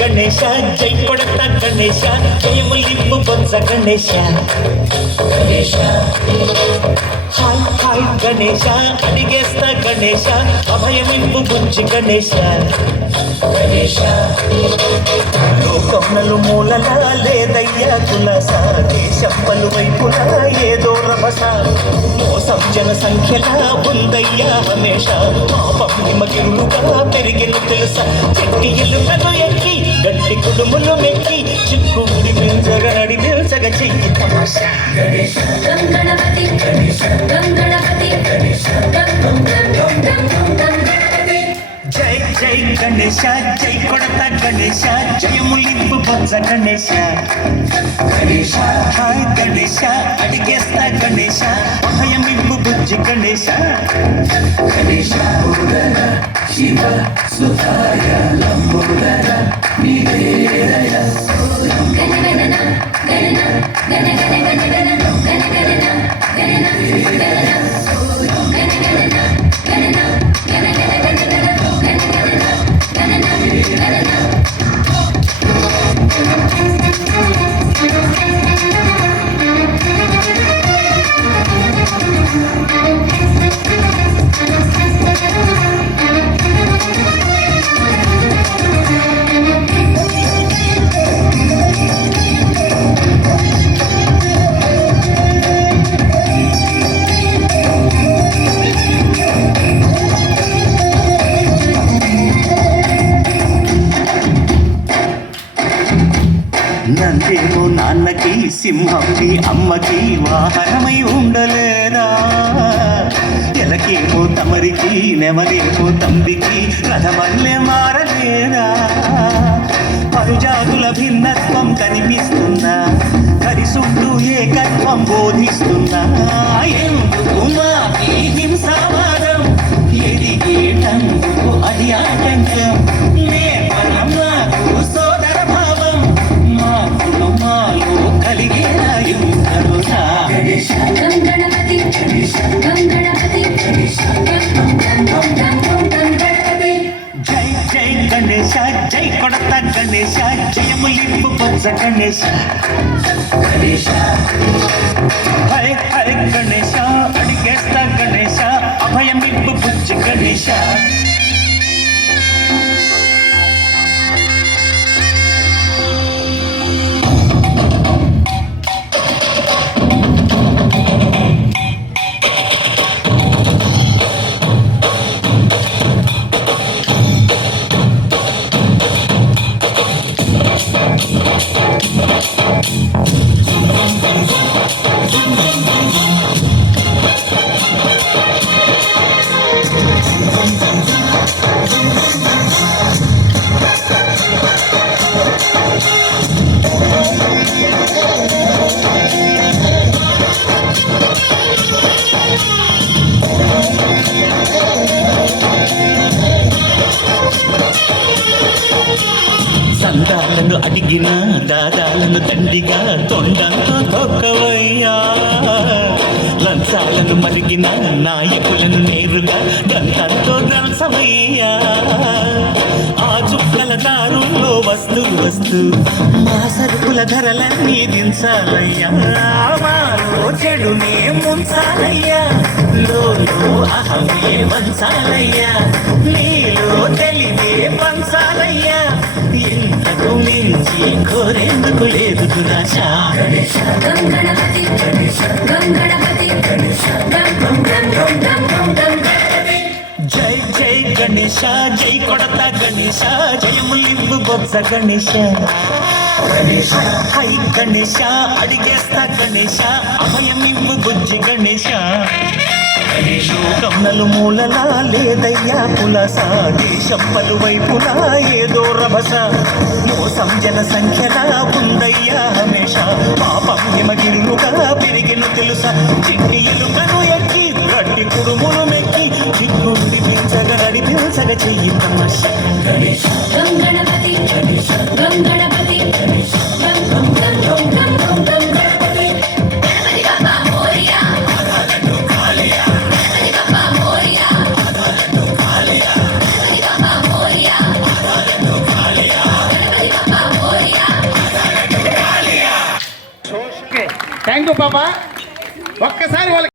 గణేశ జై కొడత Ganesha జయములింపు Botsa Ganesha Ganesha hi hi Ganesha అడిగేస్తా Ganesha అభయమింపు బుజ్జి గణేశ గణేశ లోకములు మూలలా లేదయ్యా కులస దేశం పలువైపులా ఏదో రభస మోసం జన సంఖ్యలా ఉందయ్యా హమేష పాపం హిమగిరులుగా పెరిగిన తెలుసా చెట్టి ఎలుకను ఎక్కి గట్టి కుడుములు మెక్కి చిక్కుడి మించగా నడి మిల్చగ చెయ్యి తమాషా గణేశ గణపతి గణేశ గణపతి గణేశ జై జై గణేశ జై కొడత గణేశ జయములింపు బొత్స గణేశ గణేశ హాయ్ గణేశ అడిగేస్తా గణేశ అభయమింపు బుజ్జి గణేశ గణేశ శివ సుధాయ లంబోదర నివేదయ గణగణన గణన గణగణ గణగణ గణగణన గణన నందేమో నాన్నకి సింహంకి అమ్మకి వాహనమై ఉండలేరా ఎలకేమో తమరికి నెమలేమో తంబికి రథమల్లే మారలేరా పరుజాతుల భిన్నత్వం కనిపిస్తుందా కరిసుంటూ ఏకత్వం బోధిస్తుందా ఎందుకు మాకి హింసావాదం ఎదిగేటందుకు అది ఆటంకం నేర్పరం నాకు సోదర భావం మాకులు మాలో కలిగేలా కరుణా గణేశ గణపతి గణేశ గణపతి గణేశ జై జై గణేశ జై కొడత గణేశ జయములింపు బొత్స గణేశ గణేశ హై హై గణేశ అడిగేస్తా గణేశ అభయమింపు బుజ్జి గణేశ సందాలను అడిగిన దాదాలను తండ్రిగా తొండంతో తొక్కవయ్యా లంచాలను మరిగిన నాయకులను నేరుగా దంతంతో దంచవయ్యా ఆ చుక్కల దారుల్లో వస్తూ వస్తూ మా సరుకుల ధరలన్నీ దించాలయ్యా మాలో చెడునే ముంచాలయ్యా లోలో అహమే వంచాలయ్యా నీలో తెలివే పంచాలయ్యా ఇంతకు మించి కోరేందుకు లేదు దురాశ గణేశ గణపతి గణేశ గణపతి గణేశ జై జై గణేశ జై కొడత గణేశ జయములింపు బొత్స గణేశ గణేశ హై గణేశ అడిగేస్తా గణేశ అభయమింపు బుజ్జి గణేశ లోకములు మూలలా లేదయ్యా పులస దేశం పలువైపులా ఏదో రభస దివస మోసం జన సంఖ్యగా ఉందయ్యా హమేష పాపం హిమగిరులుగా పెరిగిన తెలుసా చిట్టి ఎలుకను ఎక్కి గట్టి కుడుములు మెక్కి చిక్కు విడిపించగా నడిపించగా చెయ్యి తమాష గణేశ గం గణపతి గం గణపతి గం గం గం గం గం గం గం గణపతి గణపతి బప్పా మోరియా గణపతి బప్పా మోరియా గణపతి బప్పా మోరియా గణపతి బప్పా మోరియా. థ్యాంక్ యూ బాబా. ఒక్కసారి వాళ్ళకి